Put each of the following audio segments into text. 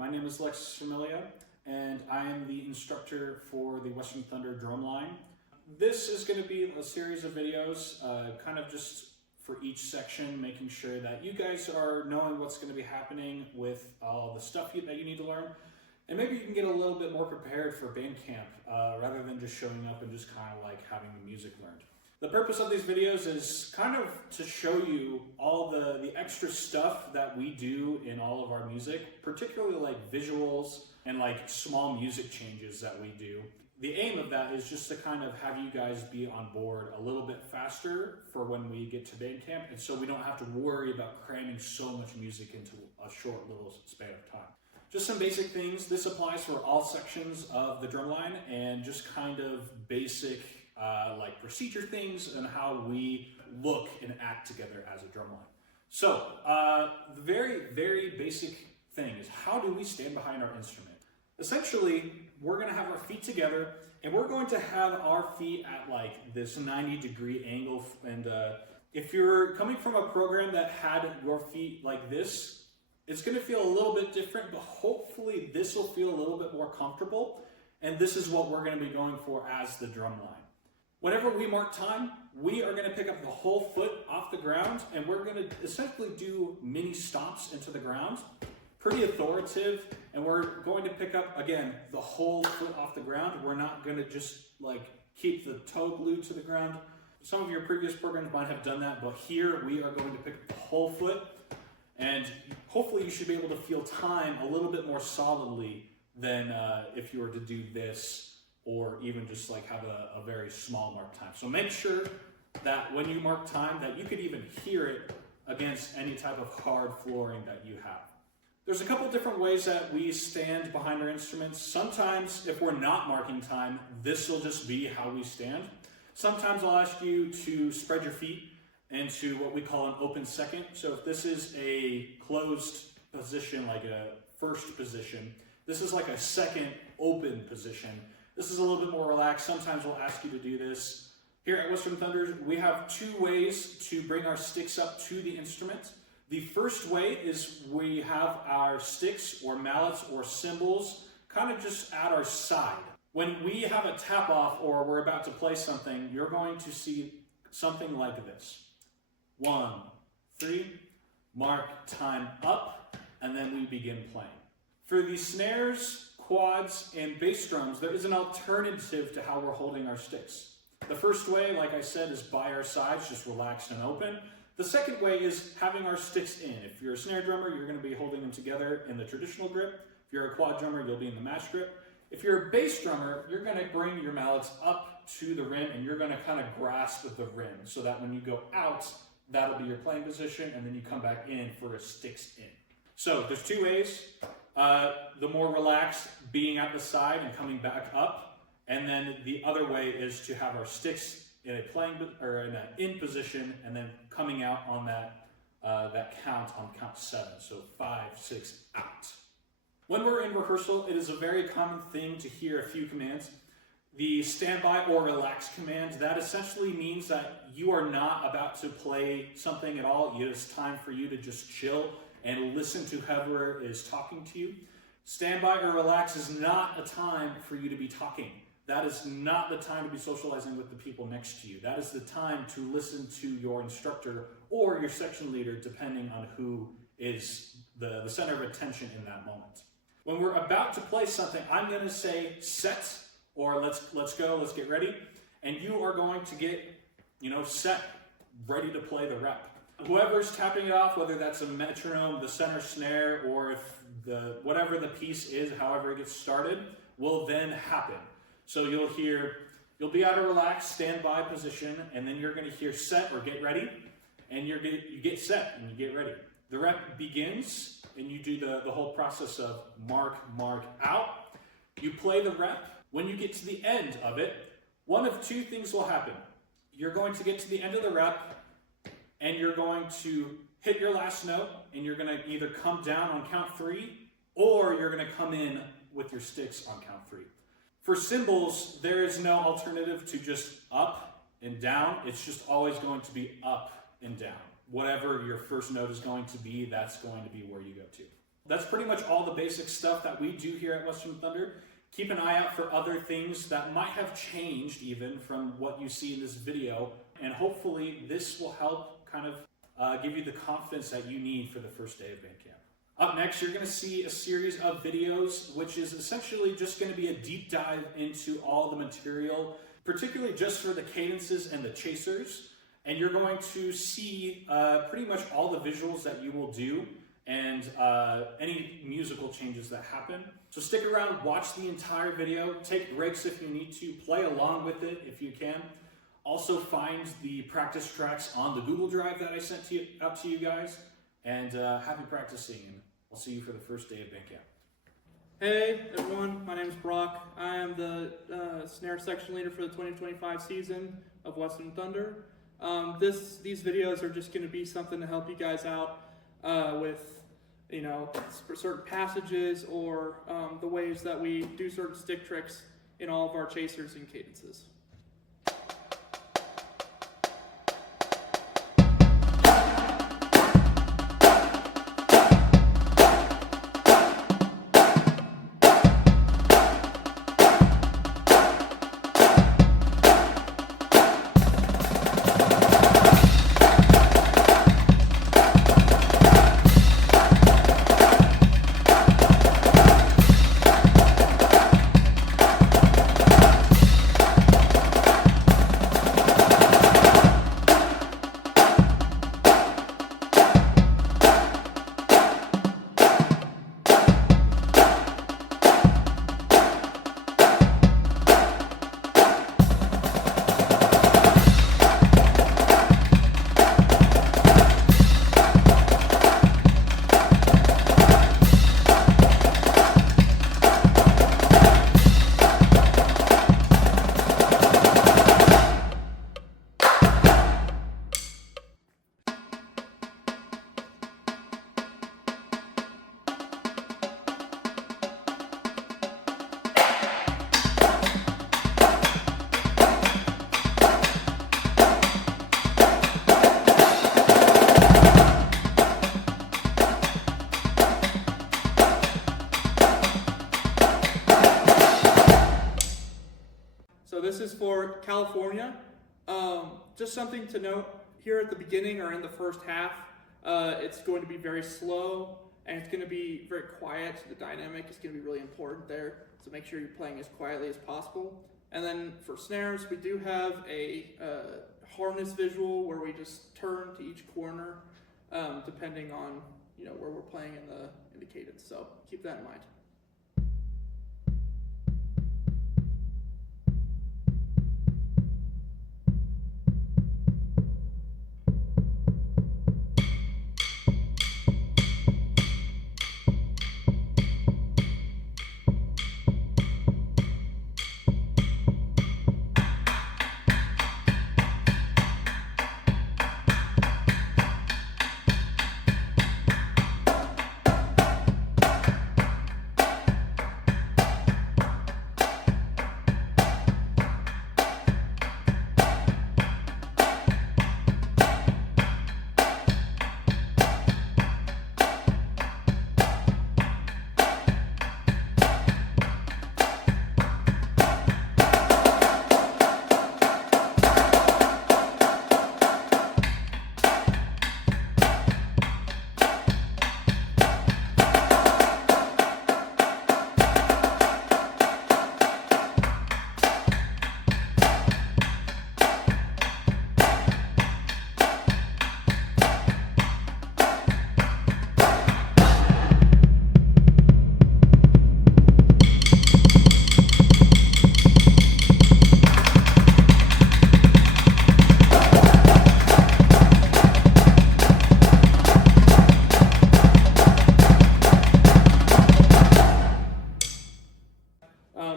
my name is Alexis Familia, and I am the instructor for the Western Thunder Drumline. This is going to be a series of videos, kind of just for each section, making sure that you guys are knowing what's going to be happening with all the stuff that you need to learn. And maybe you can get a little bit more prepared for band camp, rather than just showing up and just kind of like having the music learned. The purpose of these videos is kind of to show you all the extra stuff that we do in all of our music, particularly like visuals and like small music changes that we do. The aim of that is just to kind of have you guys be on board a little bit faster for when we get to band camp, and so we don't have to worry about cramming so much music into a short little span of time. Just some basic things. This applies for all sections of the drumline and just kind of basic like procedure things and how we look and act together as a drumline. So the very, very basic thing is, how do we stand behind our instrument? Essentially, we're going to have our feet together and we're going to have our feet at like this 90-degree angle. And if you're coming from a program that had your feet like this, it's going to feel a little bit different, but hopefully this will feel a little bit more comfortable. And this is what we're going to be going for as the drumline. Whenever we mark time, we are going to pick up the whole foot off the ground, and we're going to essentially do mini stomps into the ground. Pretty authoritative, and we're going to pick up, again, the whole foot off the ground. We're not going to just like keep the toe glued to the ground. Some of your previous programs might have done that, but here we are going to pick up the whole foot, and hopefully you should be able to feel time a little bit more solidly than if you were to do this, or even just like have a very small mark time. So make sure that when you mark time that you could even hear it against any type of hard flooring that you have. There's a couple different ways that we stand behind our instruments. Sometimes if we're not marking time, this will just be how we stand. Sometimes I'll ask you to spread your feet into what we call an open second. So if this is a closed position, like a first position, this is like a second open position. This is a little bit more relaxed. Sometimes we'll ask you to do this. Here at Western Thunder, we have two ways to bring our sticks up to the instrument. The first way is we have our sticks or mallets or cymbals kind of just at our side. When we have a tap off or we're about to play something, you're going to see something like this. 1, 3, mark time up, and then we begin playing. For the snares, quads, and bass drums, there is an alternative to how we're holding our sticks. The first way, like I said, is by our sides, just relaxed and open. The second way is having our sticks in. If you're a snare drummer, you're going to be holding them together in the traditional grip. If you're a quad drummer, you'll be in the mash grip. If you're a bass drummer, you're going to bring your mallets up to the rim and you're going to kind of grasp the rim so that when you go out, that'll be your playing position, and then you come back in for a sticks in. So there's two ways. The more relaxed, being at the side and coming back up, and then the other way is to have our sticks in a playing or in an in position, and then coming out on that count on count 7. So 5, 6, out. When we're in rehearsal, it is a very common thing to hear a few commands. The standby or relax command, that essentially means that you are not about to play something at all. It is time for you to just chill and listen to whoever is talking to you. Standby or relax is not a time for you to be talking. That is not the time to be socializing with the people next to you. That is the time to listen to your instructor or your section leader, depending on who is the center of attention in that moment. When we're about to play something, I'm going to say set, or let's go, let's get ready, and you are going to get, set, ready to play the rep. Whoever's tapping it off, whether that's a metronome, the center snare, or if whatever the piece is, however it gets started, will then happen. So you'll be at a relaxed standby position, and then you're going to hear set or get ready, and you get set and you get ready. The rep begins, and you do the whole process of mark, out. You play the rep. When you get to the end of it, one of two things will happen. You're going to get to the end of the rep, and you're going to hit your last note, and you're going to either come down on count 3, or you're going to come in with your sticks on count 3. For cymbals, there is no alternative to just up and down. It's just always going to be up and down. Whatever your first note is going to be, that's going to be where you go to. That's pretty much all the basic stuff that we do here at Western Thunder. Keep an eye out for other things that might have changed even from what you see in this video, and hopefully this will help kind of give you the confidence that you need for the first day of band camp. Up next, you're going to see a series of videos, which is essentially just going to be a deep dive into all the material, particularly just for the cadences and the chasers. And you're going to see pretty much all the visuals that you will do and any musical changes that happen. So stick around, watch the entire video, take breaks if you need to, play along with it if you can. Also find the practice tracks on the Google Drive that I sent out to you guys, and happy practicing, and I'll see you for the first day of band camp. Hey everyone, my name is Brock. I am the snare section leader for the 2025 season of Western Thunder. These videos are just going to be something to help you guys out with, for certain passages or the ways that we do certain stick tricks in all of our chasers and cadences. So this is for California. Just something to note, here at the beginning or in the first half, it's going to be very slow and it's going to be very quiet. The dynamic is going to be really important there, so make sure you're playing as quietly as possible. And then for snares, we do have a harness visual where we just turn to each corner depending on where we're playing in the cadence. So keep that in mind.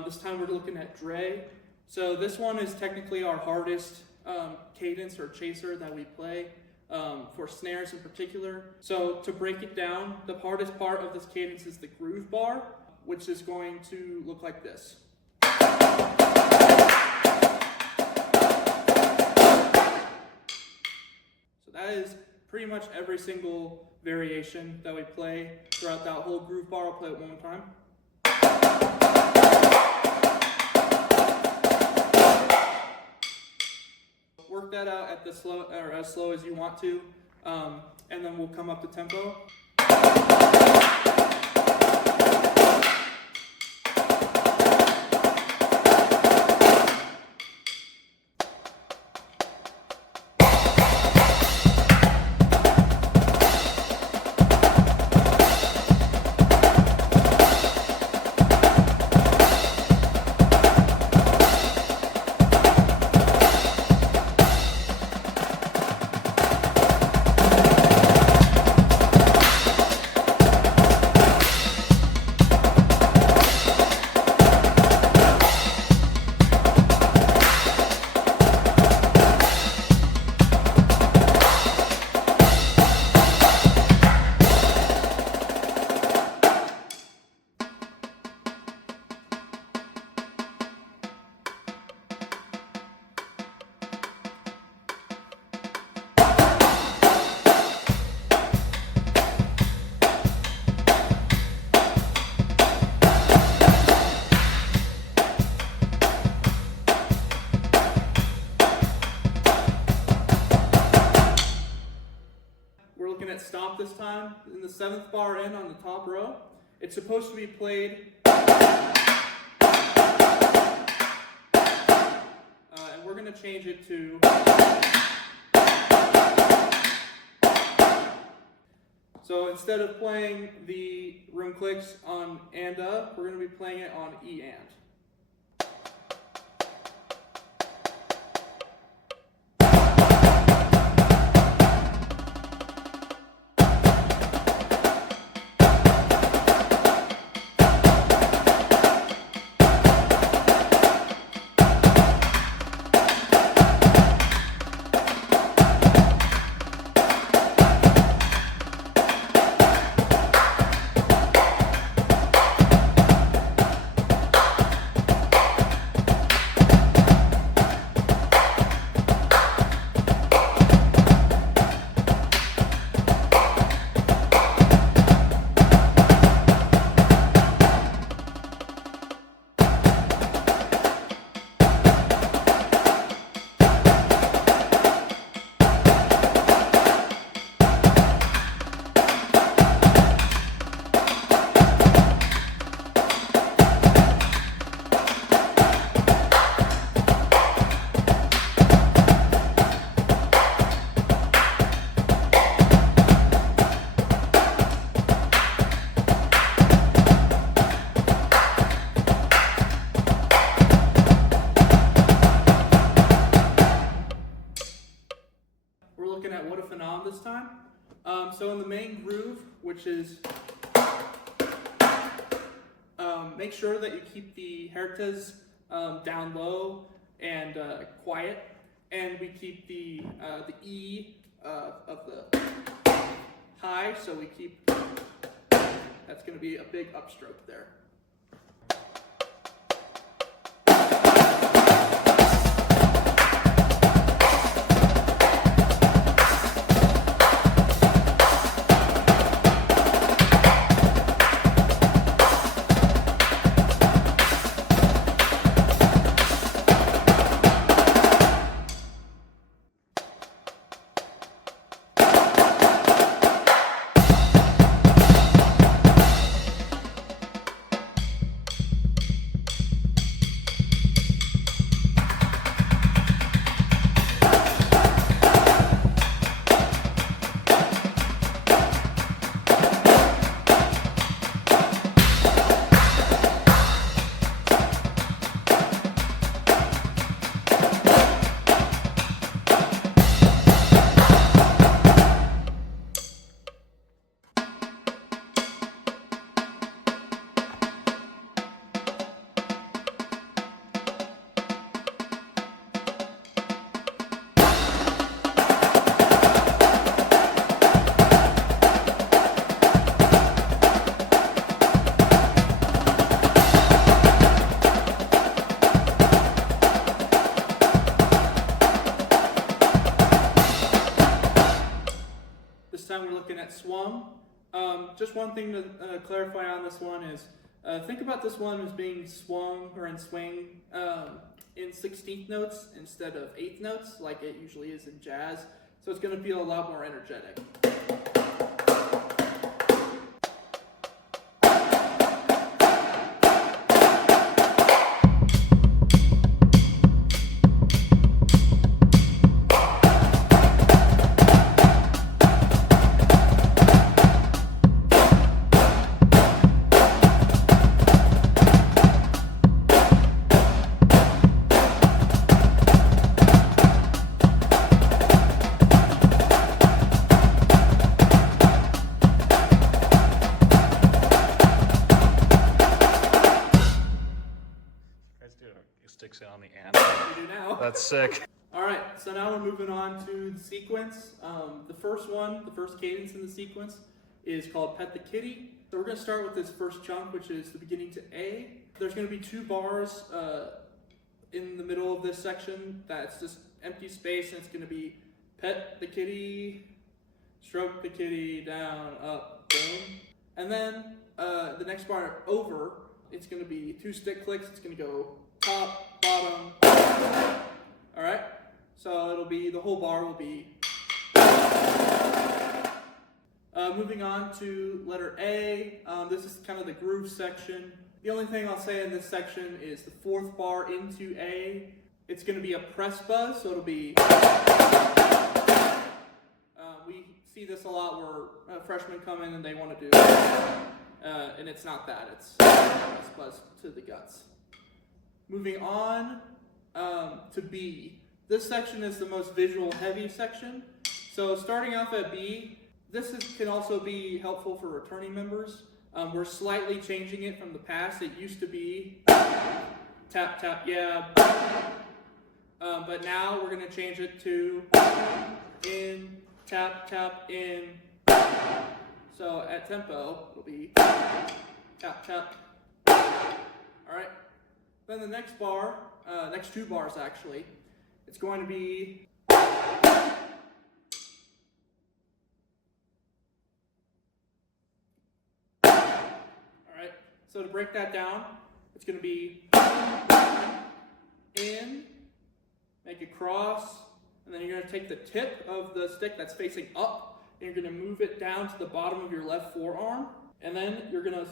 This time we're looking at Dre. So this one is technically our hardest cadence or chaser that we play for snares in particular. So to break it down, the hardest part of this cadence is the groove bar, which is going to look like this. So that is pretty much every single variation that we play throughout that whole groove bar. I'll play it one more time. Work that out at the slow, or as slow as you want to, and then we'll come up to tempo. At stop this time in the 7th bar in on the top row. It's supposed to be played and we're going to change it to so instead of playing the room clicks on and up, we're going to be playing it on E and. This time. So in the main groove, which is make sure that you keep the heritas down low and quiet, and we keep the E of the high, so we keep, that's going to be a big upstroke there. Just one thing to clarify on this one is, think about this one as being swung or in swing in 16th notes instead of 8th notes like it usually is in jazz. So it's going to feel a lot more energetic. Sticks in on the end. We do now. That's sick. All right, so now we're moving on to the sequence. The first cadence in the sequence is called Pet the Kitty. So we're going to start with this first chunk, which is the beginning to A. There's going to be 2 bars in the middle of this section that's just empty space, and it's going to be pet the kitty, stroke the kitty, down, up, boom. And then the next bar over, it's going to be 2 stick clicks. It's going to go top, bottom. All right, so it'll be, the whole bar will be. Moving on to letter A, this is kind of the groove section. The only thing I'll say in this section is the 4th bar into A. It's going to be a press buzz, so it'll be. We see this a lot where freshmen come in and they want to do, and it's not that, it's press buzz to the guts. Moving on to B. This section is the most visual heavy section. So starting off at B, can also be helpful for returning members. We're slightly changing it from the past. It used to be tap, tap, yeah. But now we're going to change it to in, tap, tap, in. So at tempo, it'll be tap, tap. All right. Then the next bar, next 2 bars actually, it's going to be. Alright, so to break that down, it's going to be in, make a cross, and then you're going to take the tip of the stick that's facing up, and you're going to move it down to the bottom of your left forearm, and then you're going to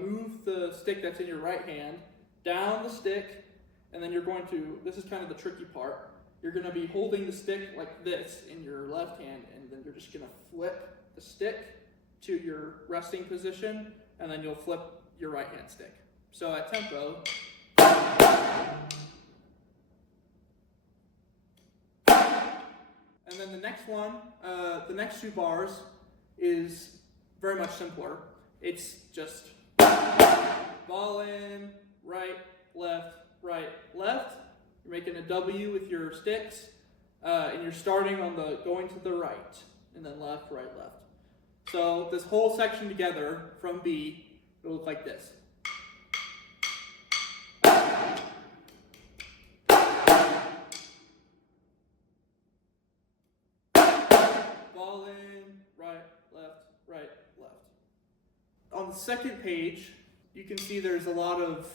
move the stick that's in your right hand down the stick, and then you're going to, this is kind of the tricky part, you're going to be holding the stick like this in your left hand, and then you're just going to flip the stick to your resting position, and then you'll flip your right hand stick. So at tempo, and then the next one, the next 2 bars is very much simpler. It's just ball in, right, left, right, left. You're making a W with your sticks, and you're starting on the going to the right, and then left, right, left. So this whole section together from B, it'll look like this. Ball in, right, left, right, left. On the second page, you can see there's a lot of,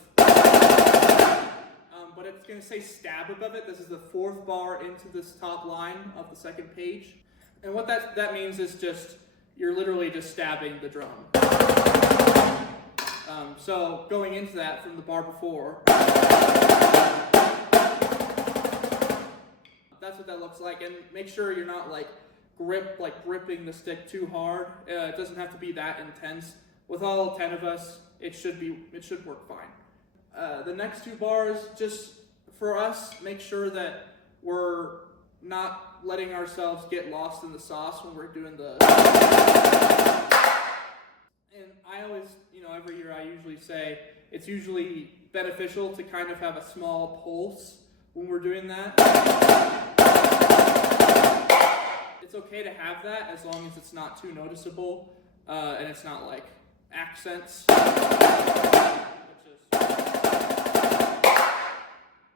but it's going to say stab above it. This is the 4th bar into this top line of the second page. And what that means is just, you're literally just stabbing the drum. So going into that from the bar before, that's what that looks like. And make sure you're not gripping the stick too hard. It doesn't have to be that intense. With all 10 of us, it should work fine. The next 2 bars, just for us, make sure that we're not letting ourselves get lost in the sauce when we're doing the. And I always, every year I usually say it's usually beneficial to kind of have a small pulse when we're doing that. It's okay to have that as long as it's not too noticeable and it's not like accents.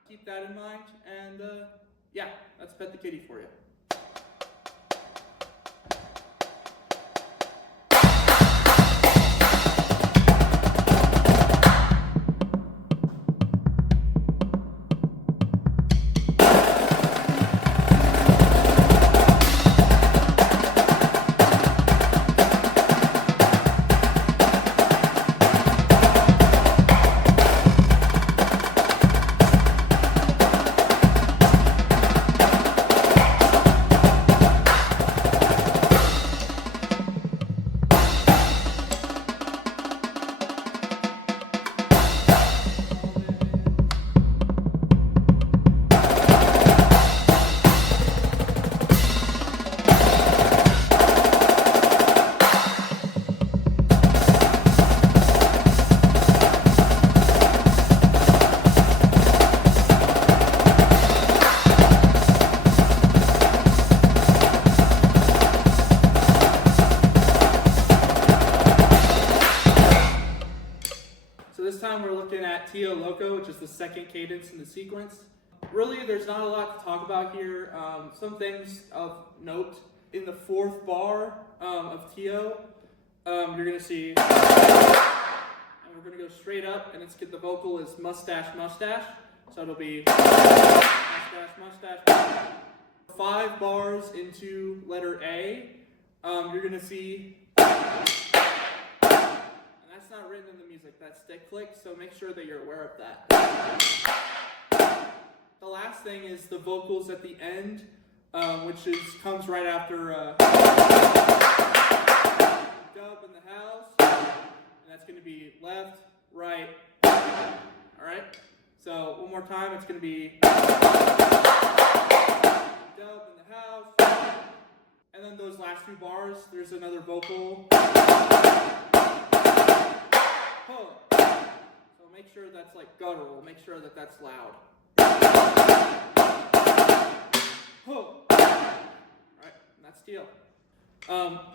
Keep that in mind, and yeah, that's Pet the Kitty for you. So this time we're looking at Tio Loco, which is the second cadence in the sequence. Really, there's not a lot to talk about here. Some things of note. In the fourth bar of Tio, you're going to see, and we're going to go straight up, and the vocal is mustache, mustache. So it'll be mustache, mustache. 5 bars into letter A, you're going to see, and that's not written in the music, that's stick click, so make sure that you're aware of that. The last thing is the vocals at the end, which comes right after dub in the house, and that's going to be left, right, alright? So one more time, it's going to be dub in the house, and then those last 2 bars, there's another vocal. So make sure that's like guttural, make sure that that's loud. Alright, and that's Tio.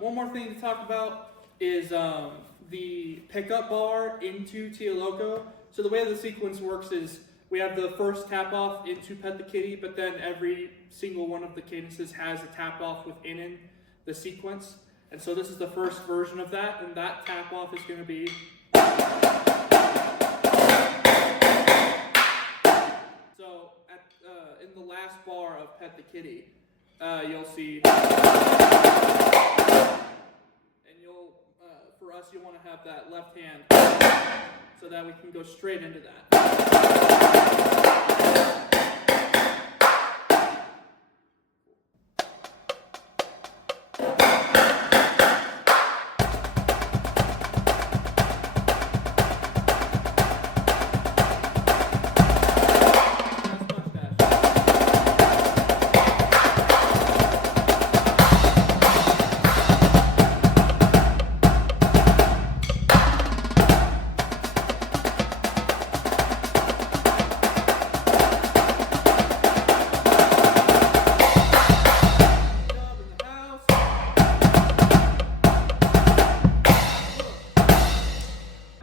One more thing to talk about is the pickup bar into Tio Loco. So the way the sequence works is we have the first tap off into Pet the Kitty, but then every single one of the cadences has a tap off within the sequence. And so this is the first version of that, and that tap off is going to be. So in the last bar of Pet the Kitty, you'll see, and for us, you'll want to have that left hand so that we can go straight into that.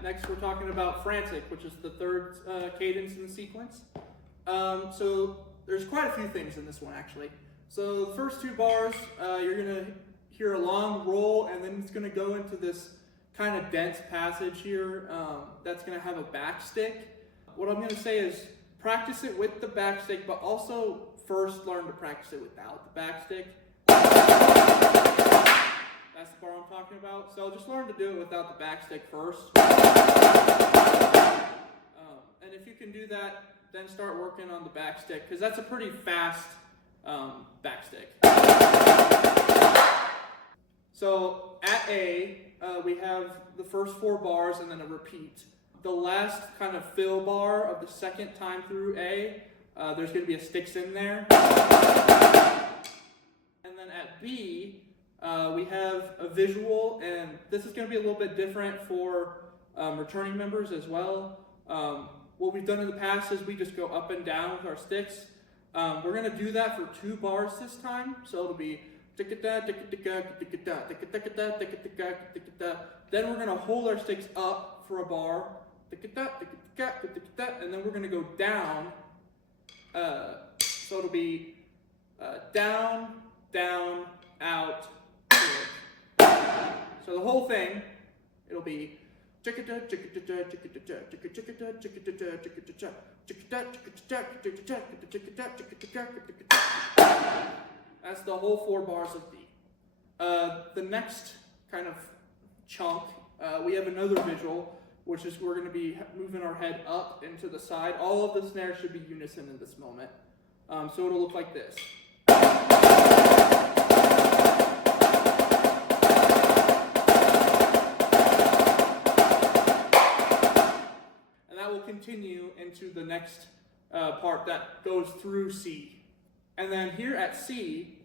Next, we're talking about Frantic, which is the third cadence in the sequence. So there's quite a few things in this one, actually. So the first 2 bars, you're going to hear a long roll, and then it's going to go into this kind of dense passage here that's going to have a backstick. What I'm going to say is practice it with the backstick, but also first learn to practice it without the backstick. That's the part I'm talking about. So just learn to do it without the backstick first. And if you can do that, then start working on the backstick, because that's a pretty fast backstick. So at A, we have the first 4 bars and then a repeat. The last kind of fill bar of the second time through A, there's going to be a sticks in there. And then at B, we have a visual, and this is going to be a little bit different for returning members as well. What we've done in the past is we just go up and down with our sticks. We're going to do that for 2 bars this time, so it'll be then we're going to hold our sticks up for a bar, and then we're going to go down, so it'll be down, down, out, so the whole thing, it'll be that's the whole 4 bars of B. The next kind of chunk, we have another visual, which is we're going to be moving our head up and to the side. All of the snares should be unison in this moment. So it'll look like this. Will continue into the next part that goes through C. And then here at C,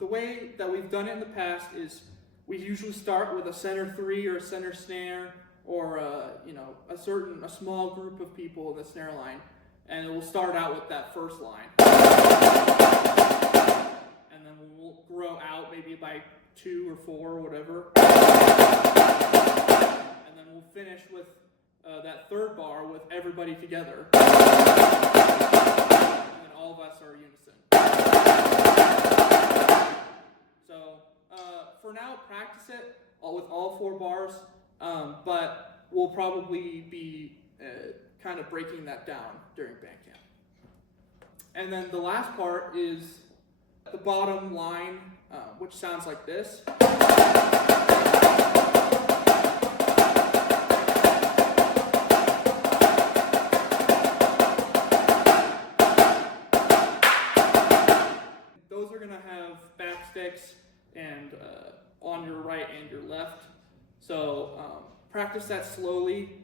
the way that we've done it in the past is we usually start with a center 3 or a center snare, or a small group of people in the snare line, and we'll start out with that first line. And then we'll grow out maybe by 2 or 4 or whatever. And then we'll finish with that third bar with everybody together. And then all of us are unison. So for now, practice it with all 4 bars, but we'll probably be kind of breaking that down during band camp. And then the last part is the bottom line, which sounds like this. Those are going to have back sticks and on your right and your left. So practice that slowly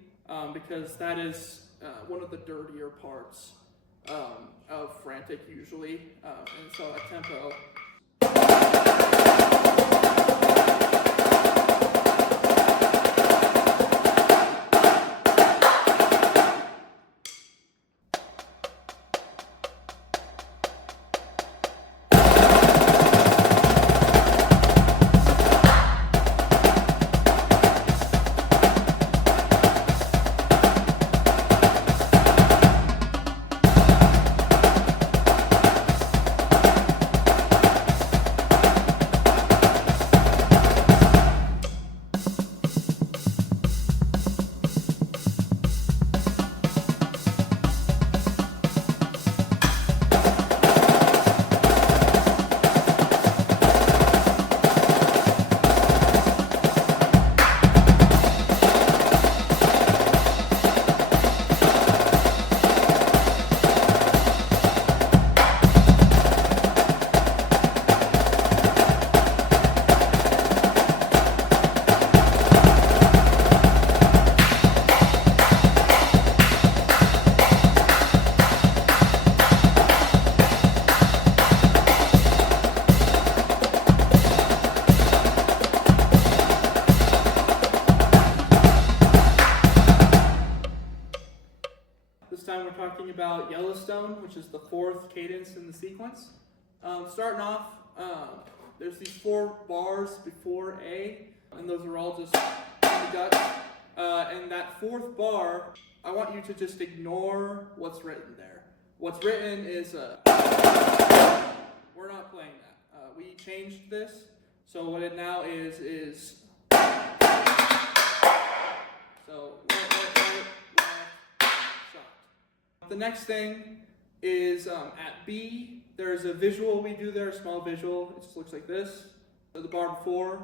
because that is one of the dirtier parts of frantic usually. And so a tempo. This time we're talking about Yellowstone, which is the 4th cadence in the sequence. Starting off, there's these 4 bars before A, and those are all just on the gut. And that 4th bar, I want you to just ignore what's written there. What's written is, we're not playing that. We changed this, so what it now is, so right, shot. The next thing is at B, there's a visual we do there, a small visual. It just looks like this. So the bar before.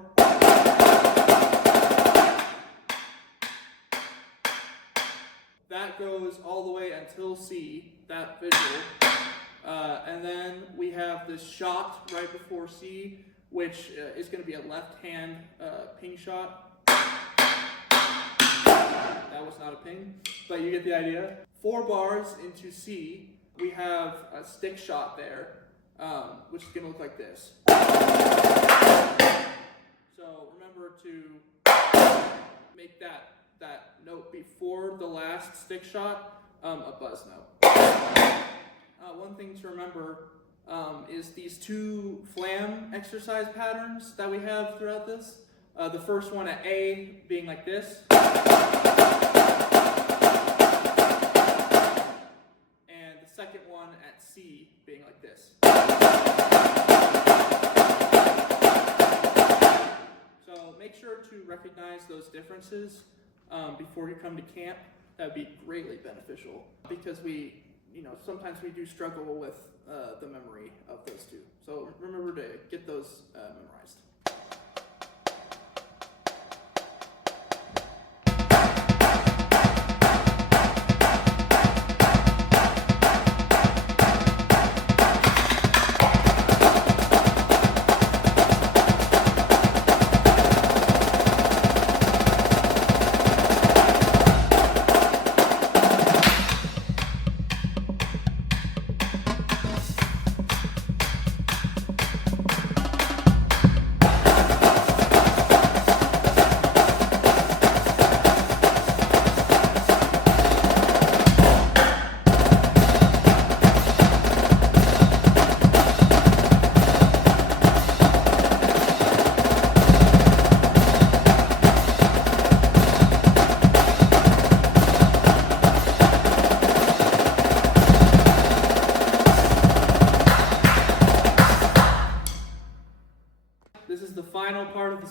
That goes all the way until C, that visual. And then we have this shot right before C, which is going to be a left-hand ping shot. That was not a ping, but you get the idea. 4 bars into C, we have a stick shot there, which is going to look like this. So remember to make that note before the last stick shot a buzz note. One thing to remember is these 2 flam exercise patterns that we have throughout this. The first one at A being like this. And the second one at C being like this. So make sure to recognize those differences before you come to camp. That would be greatly beneficial because sometimes we do struggle with the memory of those 2. So remember to get those memorized.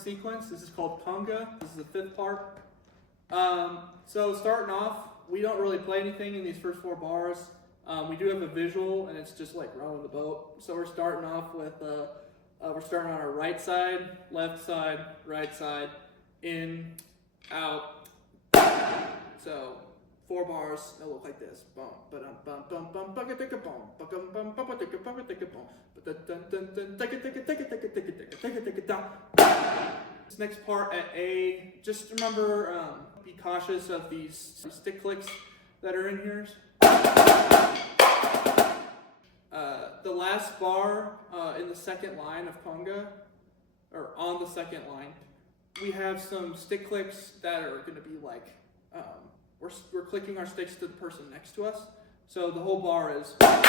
sequence. This is called conga. This is the 5th part. So starting off, we don't really play anything in these first 4 bars. We do have a visual, and it's just like rowing the boat. So we're starting off with, we're starting on our right side, right side, in, out. So 4 bars, it'll look like this. Bum, ba-dum, bum, bum, bum, bugga-digga, bum, bugga, bum, bugga-digga, bugga-digga, bum, ba-da-dun-dun-dun, digga-digga-digga-digga-digga-digga-digga-da. This next part at A, just remember, be cautious of these stick clicks that are in here. The last bar in the 2nd line of conga, or on the 2nd line, we have some stick clicks that are going to be like, we're clicking our sticks to the person next to us. So the whole bar is, but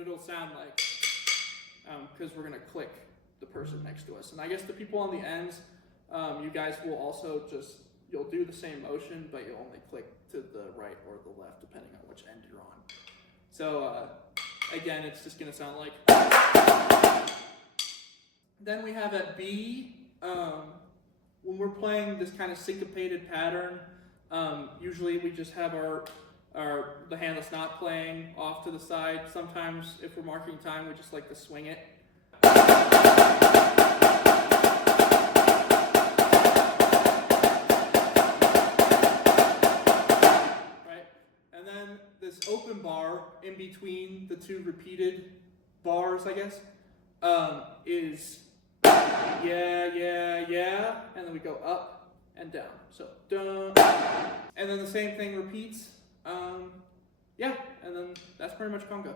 it'll sound like, because we're going to click the person next to us. And I guess the people on the ends, you guys will also you'll do the same motion, but you'll only click to the right or the left, depending on which end you're on. So, again, it's just going to sound like. Then we have at B, when we're playing this kind of syncopated pattern, usually we just have the hand that's not playing off to the side. Sometimes, if we're marking time, we just like to swing it. This open bar in between the 2 repeated bars, I guess, is yeah, and then we go up and down. So dun, and then the same thing repeats. And then that's pretty much conga.